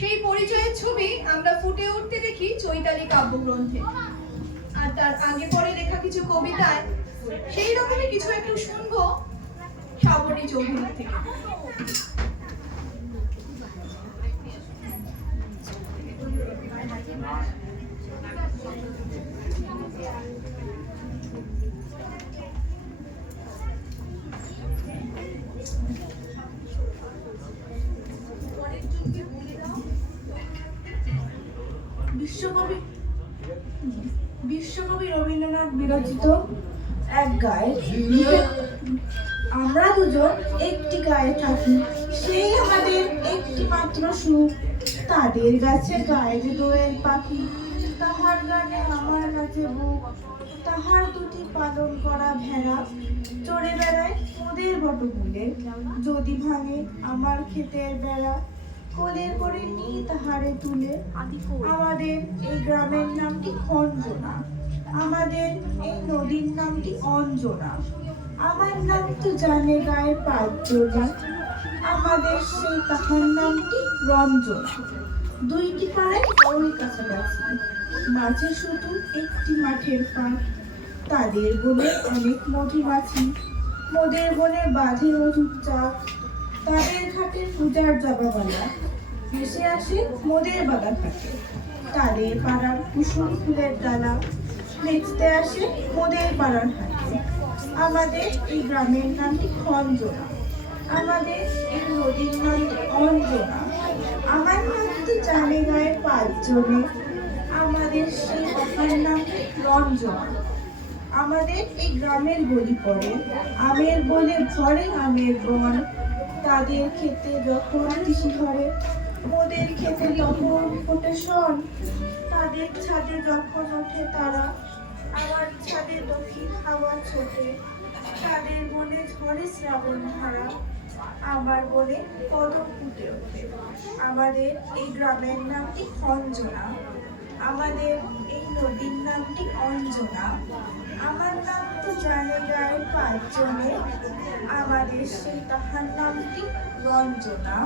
সেই পরিচয়ের ছবি আমরা ফুটে উঠতে দেখি চৈতালি কাব্যগ্রন্থে, আর তার আগে পরে লেখা কিছু কবিতায় সেই রকমই কিছু একটু শুনবো শ্রাবণী চৌধুরী থেকে। বিশ্বকবি রবীন্দ্রনাথ বিরচিত এক গায়ে আমরা দুজন একটি গায়ে থাকি, সেই আমাদের একটি মাত্র সুখ। তাদের গাছে গায়ে যে দোয়েল পাখি, তাহার গানে আমার কাছে বুক। তাহার দুটি পালন করা ভেড়া চড়ে বেড়ায় ওদের বটমূলে। যদি ভাঙে আমার ক্ষেতের বেড়া, কোলের করে নিয়ে তাহারে তুলে। আমাদের এই গ্রামের নামটি অঞ্জনা, আমাদের এই নদীর নামটি অঞ্জনা। আমার নাম তো জানে গায়ে পাঁচজনা, আমাদের সেই তাহার নামটি রঞ্জনা। দুইটি পাড়ায় বড়ই কাছাকাছি, মাঝে শুধু একটি মাঠের ফাঁক। তাদের বনে অনেক মধুমাছি, মোদের বনে বাঁধে মধুর চাক। তাদের ঘাটে পূজার জবাবালা ভেসে আসে মোদের বাগান ঘাটে। তাদের পাড়ার কুসুম ফুলের ডালা বেচতে আসে মোদের পাড়ার হাটে। আমাদের এই গ্রামের নামটি অঞ্জনা, আমাদের এই নদীর নামটি অঞ্জনা। আমার নাম তো জানে গায়ে পাঁচজনে, আমাদের সেই কথার নামটি রঞ্জনা। আমাদের এই গ্রামের গলি পড়ে আমের বলে ভরে আমের বন। তাদের খেতে যখন কৃষি ধরে, ওদের খেতে তখন ফোটে শন। তাদের ছাদে যখন ওঠে তারা, আমার ছাদে দক্ষিণ হাওয়া ছোটে। তাদের বনে ঝরে শ্রাবণ ধারা, আমার বনে কদম ফুটে ওঠে। আমাদের এই গ্রামের নামটি অঞ্জনা, আমাদের এই নদীর নামটি অঞ্জনা। আমার নাম তো জানে গায়ে পাঁচজনে, আমাদের সেই তাহার নামটি রঞ্জনা।